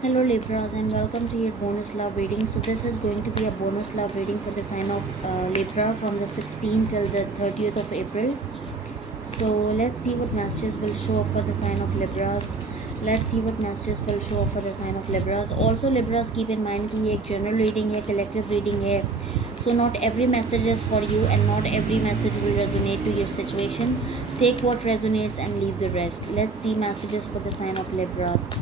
Hello Libras and welcome to your bonus love reading. So this is going to be a bonus love reading for the sign of Libra from the 16th till the 30th of April. So let's see what messages will show up for the sign of Libras. Let's see what messages will show up for the sign of Libras. Also Libras, keep in mind कि ये एक general reading है, collective reading है. So not every message is for you and not every message will resonate to your situation. Take what resonates and leave the rest. Let's see messages for the sign of Libras.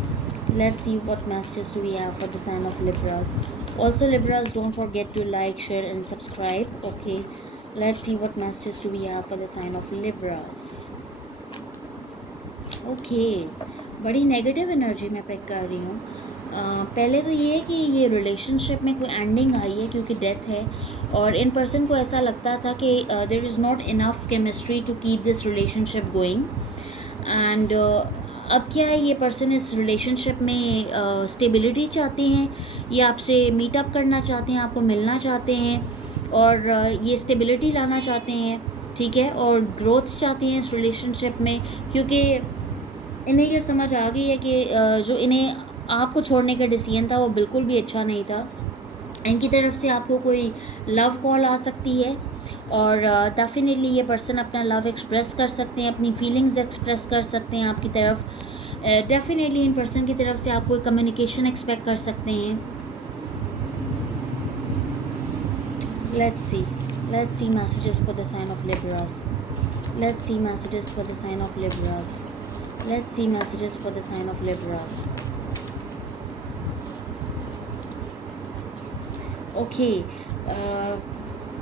Let's see what messages do we have for the sign of Libras. Also Libras, don't forget to like, share and subscribe. Okay, let's see what messages do we have for the sign of Libras. Okay, बड़ी negative energy मैं पिक कर रही हूँ. पहले तो ये है कि ये रिलेशनशिप में कोई एंडिंग आई है क्योंकि डेथ है और इन पर्सन को ऐसा लगता था कि there is not enough chemistry to keep this relationship going. And अब क्या है, ये पर्सन इस रिलेशनशिप में स्टेबिलिटी चाहते हैं, ये आपसे मीटअप करना चाहते हैं, आपको मिलना चाहते हैं और ये स्टेबिलिटी लाना चाहते हैं, ठीक है, और ग्रोथ चाहते हैं इस रिलेशनशिप में क्योंकि इन्हें ये समझ आ गई है कि जो इन्हें आपको छोड़ने का डिसीजन था वो बिल्कुल भी अच्छा नहीं था. इनकी तरफ से आपको कोई लव कॉल आ सकती है और डेफिनेटली ये पर्सन अपना लव एक्सप्रेस कर सकते हैं, अपनी फीलिंग्स एक्सप्रेस कर सकते हैं आपकी तरफ. डेफिनेटली इन पर्सन की तरफ से आप कोई कम्युनिकेशन एक्सपेक्ट कर सकते हैं. Let's see messages for the sign of Libras. Let's see messages for the sign of Libras. Let's see messages for the sign of Libras. Okay,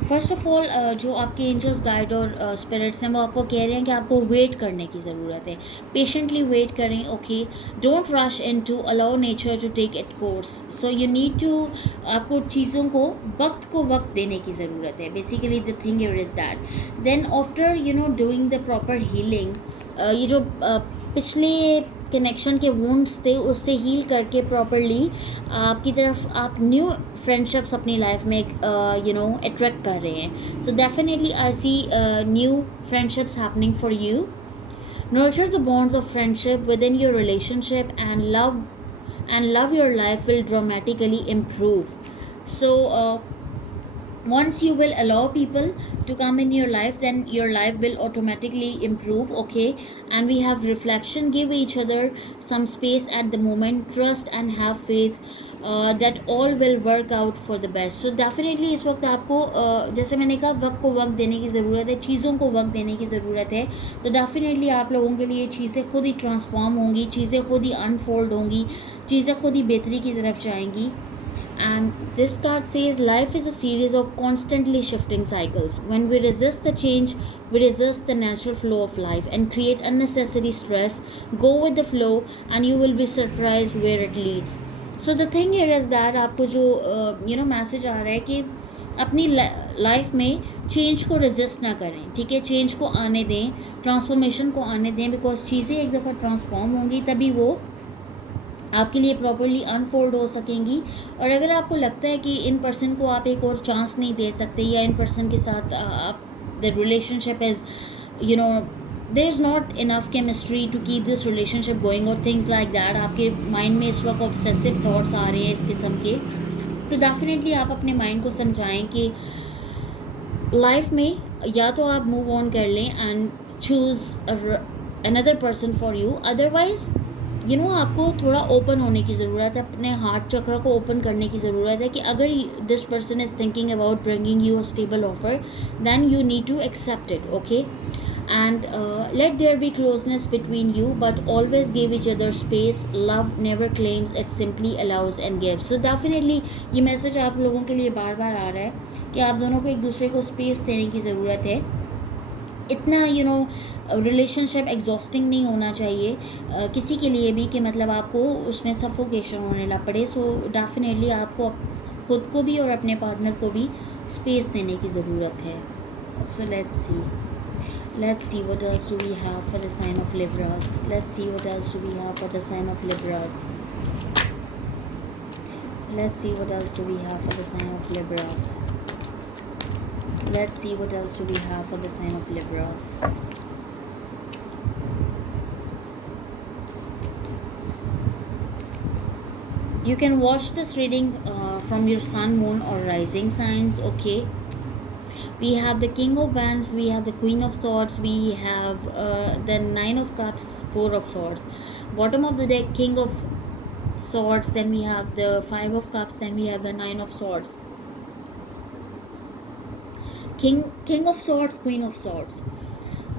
first of all जो आपके एंजल्स गाइड और स्पिरिट्स हैं वो आपको कह रहे हैं कि आपको वेट करने की ज़रूरत है. पेशेंटली वेट करें. Okay, don't rush in to allow nature to take it course. So you need to, आपको चीज़ों को वक्त देने की ज़रूरत है. Basically the thing here is that then after doing the proper healing, ये जो पिछले कनेक्शन के वुंड्स थे उससे हील करके प्रॉपरली आपकी तरफ आप न्यू फ्रेंडशिप्स अपनी लाइफ में अट्रैक्ट कर रहे हैं. So definitely I see new friendships happening for you. Nurture the bonds of friendship within your relationship and love your life will dramatically improve. So once you will allow people to come in your life, then your life will automatically improve. Okay, and we have reflection. Give each other some space at the moment. Trust and have faith that all will work out for the best. So definitely इस वक्त आपको जैसे मैंने कहा वक्त को वक्त देने की ज़रूरत है, चीज़ों को वक्त देने की ज़रूरत है. तो डेफिनेटली आप लोगों के लिए चीज़ें खुद ही ट्रांसफॉर्म होंगी, चीज़ें खुद ही अनफोल्ड होंगी, चीज़ें खुद ही बेहतरी की तरफ जाएंगी. And this card says life is a series of constantly shifting cycles. When we resist the change, we resist the natural flow of life and create unnecessary stress. Go with the flow and you will be surprised where it leads. So the thing here is that आपको जो मैसेज आ रहा है कि अपनी life में चेंज को रेजिस्ट ना करें. ठीक है, चेंज को आने दें, ट्रांसफॉर्मेशन को आने दें, बिकॉज चीज़ें एक दफ़ा ट्रांसफॉर्म होंगी तभी वो आपके लिए प्रॉपरली अनफोल्ड हो सकेंगी. और अगर आपको लगता है कि इन पर्सन को आप एक और चांस नहीं दे सकते या इन पर्सन के साथ आप the relationship is there is not enough chemistry to keep this relationship going और थिंग्स लाइक दैट, आपके माइंड में इस वक्त ऑब्सेसिव थाट्स आ रहे हैं इस किस्म के, तो डेफिनेटली आप अपने माइंड को समझाएं कि लाइफ में या तो आप मूव ऑन कर लें and choose another person for you. Otherwise आपको थोड़ा ओपन होने की ज़रूरत है, अपने हार्ट चक्र को ओपन करने की ज़रूरत है कि अगर this person is thinking about bringing you a stable offer, then you need to accept it. Okay, and let there be closeness between you but always give each other space. Love never claims, it simply allows and gives. So definitely ये message आप लोगों के लिए बार बार आ रहा है कि आप दोनों को एक दूसरे को स्पेस देने की ज़रूरत है. इतना रिलेशनशिप एग्जॉस्टिंग नहीं होना चाहिए किसी के लिए भी कि मतलब आपको उसमें सफोकेशन होने लग पड़े. सो डेफिनेटली आपको खुद को भी और अपने पार्टनर को भी स्पेस देने की ज़रूरत है. So let's see what else do we have for the sign of Libras. Let's see what else do we have for the sign of Libras. Let's see what else do we have for the sign of Libras. Let's see what else do we have for the sign of Libras. You can watch this reading from your sun, moon, or rising signs. Okay. We have the King of Wands, we have the Queen of Swords, we have the Nine of Cups, Four of Swords. Bottom of the deck, King of Swords, then we have the Five of Cups, then we have the Nine of Swords. King of Swords, Queen of Swords.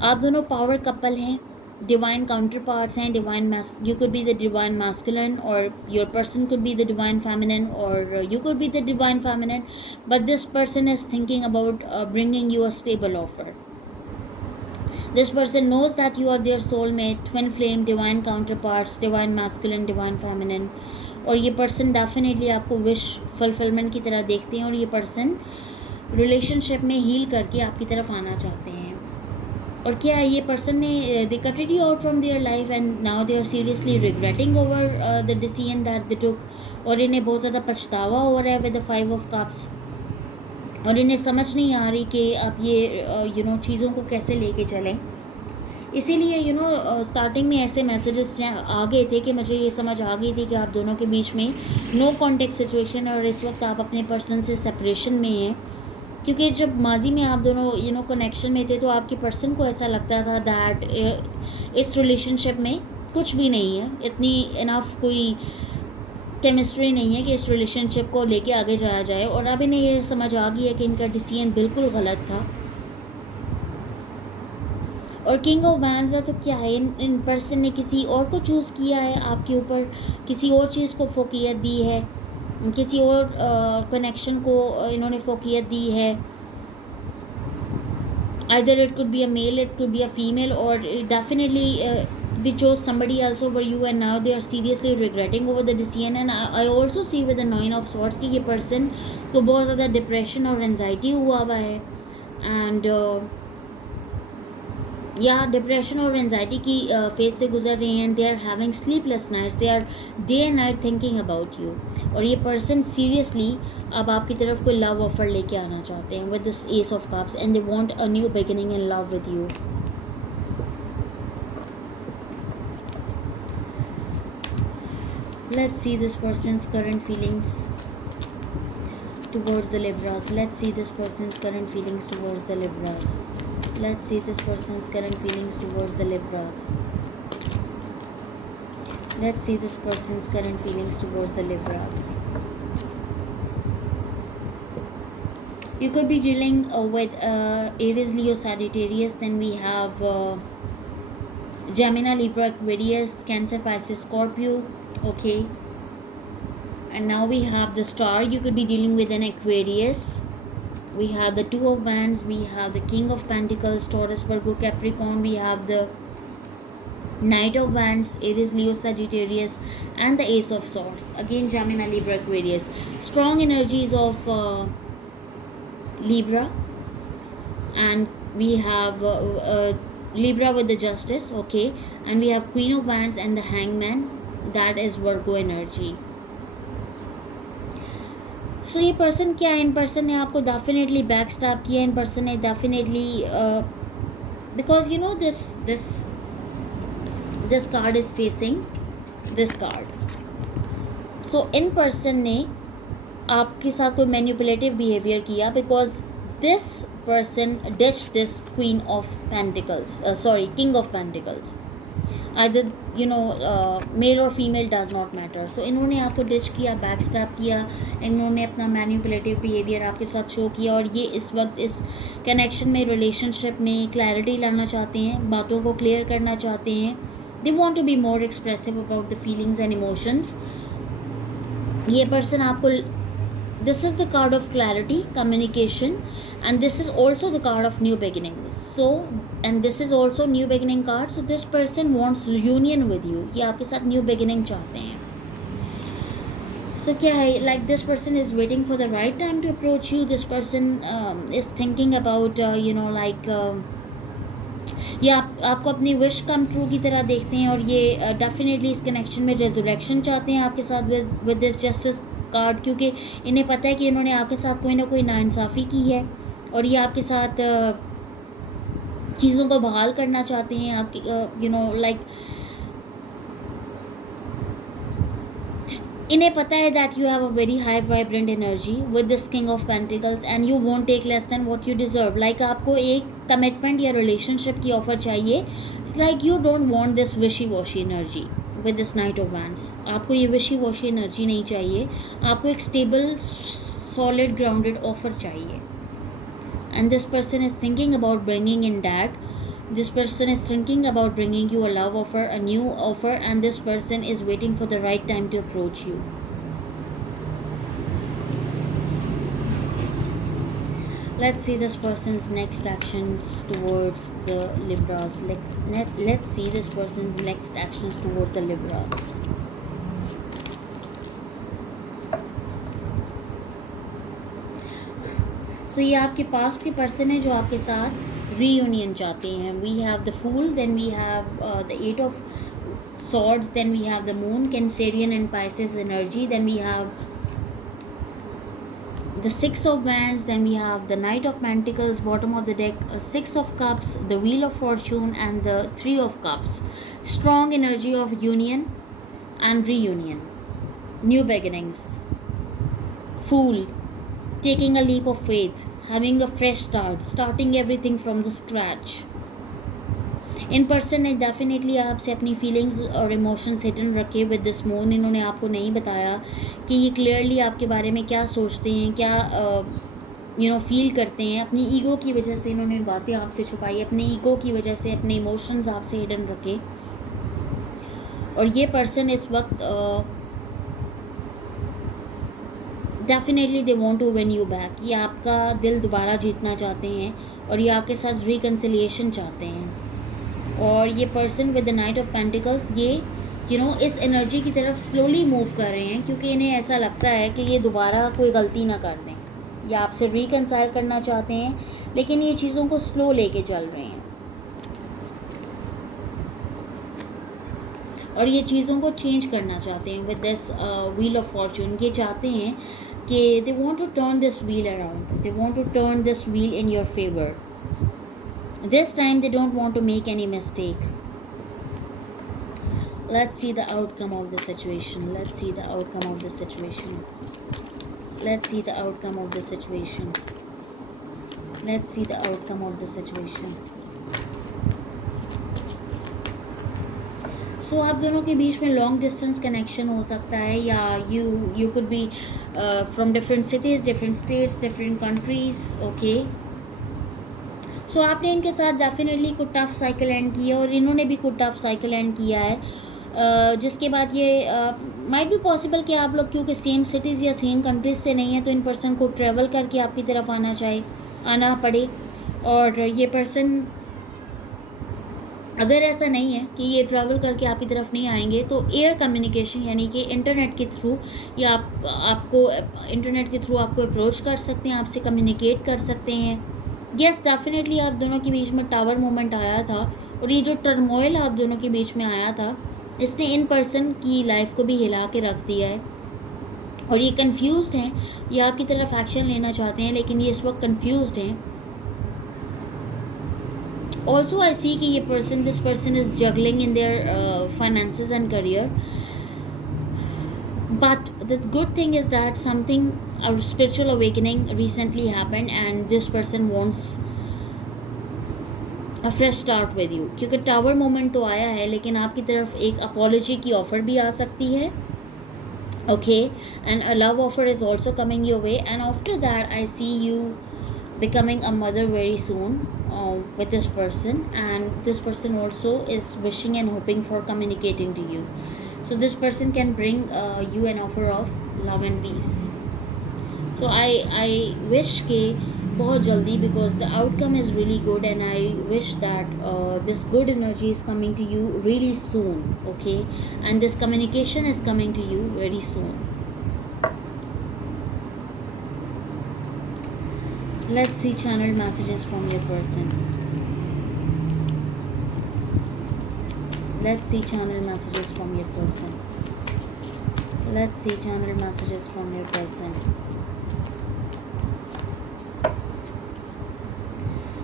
आप दोनों power couple हैं, divine counter parts हैं, divine you could be the divine masculine or your person could be the divine feminine or you could be the divine feminine, but this person is thinking about bringing you a stable offer. This person knows that you are their soulmate, twin flame, divine counterparts, divine masculine, divine feminine. और ये person definitely आपको wish fulfilment की तरह देखते हैं और ये person relationship में हील करके आपकी तरफ आना चाहते हैं. और क्या है, ये पर्सन ने they cutted you out from their life and now they are seriously regretting over the decision that they took. और इन्हें बहुत ज़्यादा पछतावा हो रहा है विद द 5 ऑफ कप्स. और इन्हें समझ नहीं आ रही कि आप ये चीज़ों को कैसे लेके चलें. इसीलिए स्टार्टिंग में ऐसे मैसेजेस आ गए थे कि मुझे ये समझ आ गई थी कि आप दोनों के बीच में नो कॉन्टेक्ट सिचुएशन और इस वक्त आप अपने पर्सन से सेपरेशन में हैं. क्योंकि जब माजी में आप दोनों कनेक्शन में थे तो आपके पर्सन को ऐसा लगता था दैट इस रिलेशनशिप में कुछ भी नहीं है, इतनी इनफ कोई केमिस्ट्री नहीं है कि इस रिलेशनशिप को लेके आगे जाया जाए. और अब इन्हें ये समझ आ गई है कि इनका डिसीजन बिल्कुल गलत था. और किंग ऑफ वैंड्स है तो क्या है, इन पर्सन ने किसी और को चूज़ किया है आपके ऊपर, किसी और चीज़ को फोकियत दी है, किसी और कनेक्शन को इन्होंने फोकियत दी है. either it could be a male, it could be a female, or definitely they chose somebody else over you and now they are seriously regretting over the decision. And I also see with the 9 of swords कि ये person को बहुत ज़्यादा डिप्रेशन और एनजाइटी हुआ हुआ है. एंड या डिप्रेशन और एनजाइटी की फेज से गुजर रहे हैं. They are having sleepless nights, they are day and night thinking about you. और ये पर्सन सीरियसली अब आपकी तरफ कोई लव ऑफर लेके आना चाहते हैं with this S of cups and they want a new beginning in love with you. Let's see this person's current feelings towards the Libras. Let's see this person's current feelings towards the Libras. Let's see this person's current feelings towards the Libras. Let's see this person's current feelings towards the Libras. You could be dealing with Aries, Leo, Sagittarius. Then we have Gemini, Libra, Aquarius, Cancer, Pisces, Scorpio. Okay. And now we have the Star. You could be dealing with an Aquarius. We have the Two of Wands, we have the King of Pentacles, Taurus, Virgo, Capricorn, we have the Knight of Wands, Aries, Leo, Sagittarius, and the Ace of Swords. Again, Gemini, Libra, Aquarius. Strong energies of Libra. And we have Libra with the Justice, okay. And we have Queen of Wands and the Hangman. That is Virgo energy. सो ये पर्सन क्या है, इन person ने आपको definitely back step किया. इन person ने definitely because this card is facing this card. So इन person ने आपके साथ कोई मैनिपुलेटिव बिहेवियर किया because this person ditch this queen of pentacles, king of pentacles. either male और female does not matter. So इन्होंने आपको डिच किया, बैक स्टैप किया, इन्होंने अपना मैनिपुलेटिव बिहेवियर आपके साथ शो किया. और ये इस वक्त इस कनेक्शन में, रिलेशनशिप में क्लैरिटी लाना चाहते हैं, बातों को क्लियर करना चाहते हैं. They want to be more expressive about the feelings and emotions. ये पर्सन आपको, this is the card of clarity, communication, and this is also the card of new beginning. So, and this is also new beginning card. So this person wants union with you. ये आपके साथ new beginning चाहते हैं. So क्या है, like this person is waiting for the right time to approach you. This person is thinking about ये आपको अपनी विश कम ट्रू की तरह देखते हैं. और ये डेफिनेटली इस कनेक्शन में रेजोरेक्शन चाहते हैं आपके साथ विद दिस जस्टिस कार्ड. क्योंकि इन्हें पता है कि इन्होंने आपके साथ कोई ना कोई नाइंसाफ़ी की है और ये आपके साथ चीज़ों को बहाल करना चाहते हैं. आपकी इन्हें पता है that you have a very high vibrant energy with this king of pentacles and you won't take less than what you deserve. Like आपको एक कमिटमेंट या रिलेशनशिप की ऑफर चाहिए. Like you don't want this wishy washy energy with this knight of wands. आपको ये wishy washy energy नहीं चाहिए. आपको एक स्टेबल सॉलिड ग्राउंडेड ऑफर चाहिए. And this person is thinking about bringing in that. This person is thinking about bringing you a love offer, a new offer, and this person is waiting for the right time to approach you. Let's see this person's next actions towards the Libras. Let's see this person's next actions towards the Libras. So ये आपके पास्ट के पर्सन है जो आपके साथ reunion चाहते हैं. We have the Fool, then we have the Eight of Swords, then we have the Moon, Cancerian and Pisces energy, then we have the Six of Wands, then we have the Knight of Pentacles, bottom of the deck, Six of Cups, the Wheel of Fortune, and the Three of Cups. Strong energy of union and reunion, new beginnings. Fool, taking a leap of faith, having a fresh start, starting everything from the scratch. In person ने डेफिनेटली आपसे अपनी फीलिंग्स और emotions hidden रखे with this moon. इन्होंने आपको नहीं बताया कि ये क्लियरली आपके बारे में क्या सोचते हैं, क्या फील करते हैं. अपनी ईगो की वजह से इन्होंने बातें आपसे छुपाई, अपनी ईगो की वजह से अपने इमोशंस आपसे हिडन रखे. और ये पर्सन इस वक्त definitely they want to win you back. ये आपका दिल दोबारा जीतना चाहते हैं और ये आपके साथ रिकन्सिलिएशन चाहते हैं. और ये person with the night of pentacles ये इस एनर्जी की तरफ स्लोली मूव कर रहे हैं क्योंकि इन्हें ऐसा लगता है कि ये दोबारा कोई गलती ना कर दें. ये आपसे रिकन्साइल करना चाहते हैं लेकिन ये चीज़ों को स्लो लेके चल रहे हैं और ये चीज़ों को चेंज करना चाहते हैं with this wheel of Fortune. ये चाहते हैं कि they want to turn this wheel around. They want to turn this wheel in your favor. This time they don't want to make any mistake. Let's see the outcome of the situation. Let's see the outcome of the situation. Let's see the outcome of the situation. Let's see the outcome of the situation. सो आप दोनों के बीच में long distance connection हो सकता है या you could be from different cities, different states, different countries. Okay, so आपने इनके साथ डेफिनेटली कुछ टफ साइकिल एंड किया और इन्होंने भी कुछ टफ साइकिल एंड किया है. जिसके बाद ये माइट बी पॉसिबल कि आप लोग क्योंकि सेम सिटीज़ या सेम कंट्रीज से नहीं है तो इन पर्सन को ट्रैवल करके आपकी तरफ आना पड़े. और ये पर्सन अगर ऐसा नहीं है कि ये ट्रैवल करके आपकी तरफ नहीं आएंगे तो एयर कम्युनिकेशन यानी कि इंटरनेट के थ्रू या आपको इंटरनेट के थ्रू आपको अप्रोच कर सकते हैं, आपसे कम्युनिकेट कर सकते हैं. यस, डेफिनेटली आप दोनों के बीच में टावर मोमेंट आया था और ये जो टर्मोइल आप दोनों के बीच में आया था इसने इन पर्सन की लाइफ को भी हिला के रख दिया है और ये कन्फ्यूज़ड हैं. ये आपकी तरफ एक्शन लेना चाहते हैं लेकिन ये इस वक्त कन्फ्यूज़ड हैं. Also I see कि ये this person is juggling in their finances and career, but the good thing is that a spiritual awakening recently happened and this person wants a fresh start with you. क्योंकि tower moment तो आया है लेकिन आपकी तरफ एक अपॉलॉजी की ऑफ़र भी आ सकती है. Okay, and a love offer is also coming your way, and after that I see you becoming a mother very soon with this person, and this person also is wishing and hoping for communicating to you. So this person can bring you an offer of love and peace. So I wish ke बहुत जल्दी, because the outcome is really good and I wish that this good energy is coming to you really soon. Okay, and this communication is coming to you very soon. Let's see channeled messages from your person. Let's see channeled messages from your person. Let's see channeled messages from your person.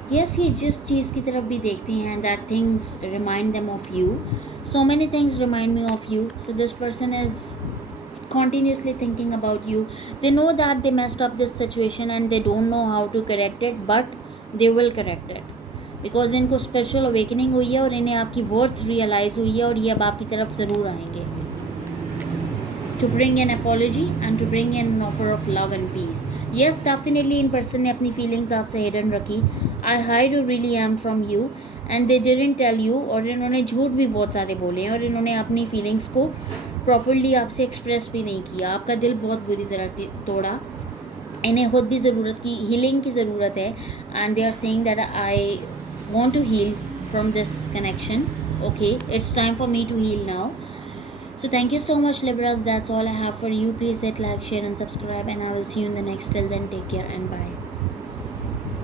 Yes, ये जिस चीज़ की तरफ भी देखते हैं, that things remind them of you. So many things remind me of you. So this person is continuously thinking about you. They know that they messed up this situation and they don't know how to correct it, but they will correct it, because इनको spiritual awakening हुई है और इन्हें आपकी worth realise हुई है और ये अब आपकी तरफ ज़रूर आएंगे to bring an apology and to bring an offer of love and peace. Yes, definitely इन पर्सन ने अपनी फीलिंग्स आपसे हिडन रखी. I hide who really am from you and they didn't tell you. और इन्होंने झूठ भी बहुत सारे बोले हैं और इन्होंने अपनी फीलिंग्स को प्रॉपरली आपसे एक्सप्रेस भी नहीं किया. आपका दिल बहुत बुरी तरह तोड़ा. इन्हें खुद भी ज़रूरत की हीलिंग की ज़रूरत है and they are saying that I want to heal from this connection. Okay, it's time for me to heal now. So thank you so much, Libras. That's all I have for you. Please hit like, share and subscribe, and I will see you in the next. Till then, take care and bye.